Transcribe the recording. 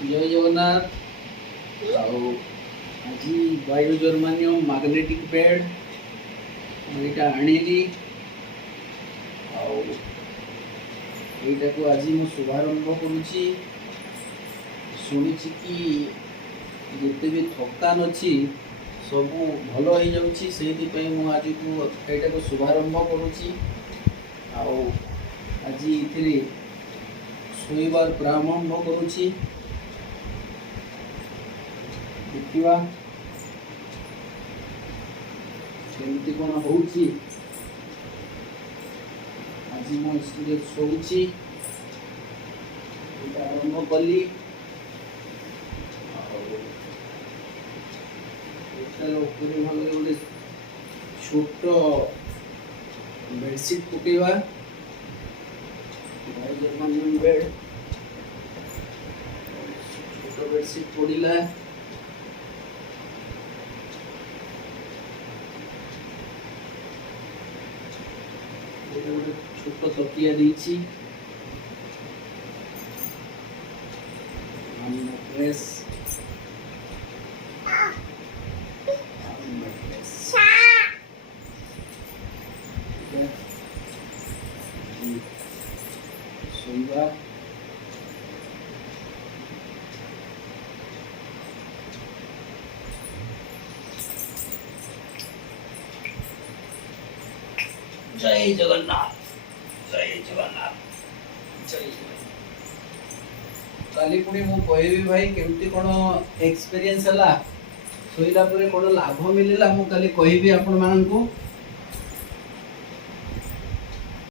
ଜୟ ଜଗନ୍ନାଥ। ଆଉ ଆଜି ବାୟୁ ଜର୍ମାନିୟମ ମ୍ୟାଗ୍ନେଟିକ୍ ପ୍ୟାଡ୍ ମୁଁ ଏଇଟା ଆଣିଲି। ଆଉ ଏଇଟାକୁ ଆଜି ମୁଁ ଶୁଭାରମ୍ଭ କରୁଛି। ଶୁଣିଛି କି ଯେତେ ବି ଥକାନ ଅଛି ସବୁ ଭଲ ହେଇଯାଉଛି, ସେଇଥିପାଇଁ ମୁଁ ଆଜିକୁ ଏଇଟାକୁ ଶୁଭାରମ୍ଭ କରୁଛି। ଆଉ ଆଜି ଏଥିରେ ଶୋଇବାର ପ୍ରାରମ୍ଭ କରୁଛି। ଦେଖିବା କେମିତି କ'ଣ ହଉଛି। ଆଜି ମୁଁ ସ୍କୁଲରେ ଶୋଉଛି, ଏଇଟା ଆରମ୍ଭ କଲି। ଆଉ ଏଇଟାର ଉପରେ ଭାବରେ ଗୋଟେ ଛୋଟ ବେଡସିଟ୍ ପକେଇବା। ଜର୍ମାନିୟମ ବେଡ୍, ଛୋଟ ବେଡସିଟ୍ ପଡ଼ିଲା। ଗୋଟେ ଛୋଟ ତକିଆ ଦେଇଛି। ଶୋଇବା ଜୟ ଜଗନ୍ନାଥ, ଜୟ ଜଗନ୍ନାଥ, ଜୟ ଜଗନ୍ନାଥ। କାଲି ପୁଣି ମୁଁ କହିବି ଭାଇ କେମିତି କ'ଣ ଏକ୍ସପିରିଏନ୍ସ ହେଲା, ଶୋଇଲା ପରେ କ'ଣ ଲାଭ ମିଳିଲା, ମୁଁ କାଲି କହିବି ଆପଣମାନଙ୍କୁ।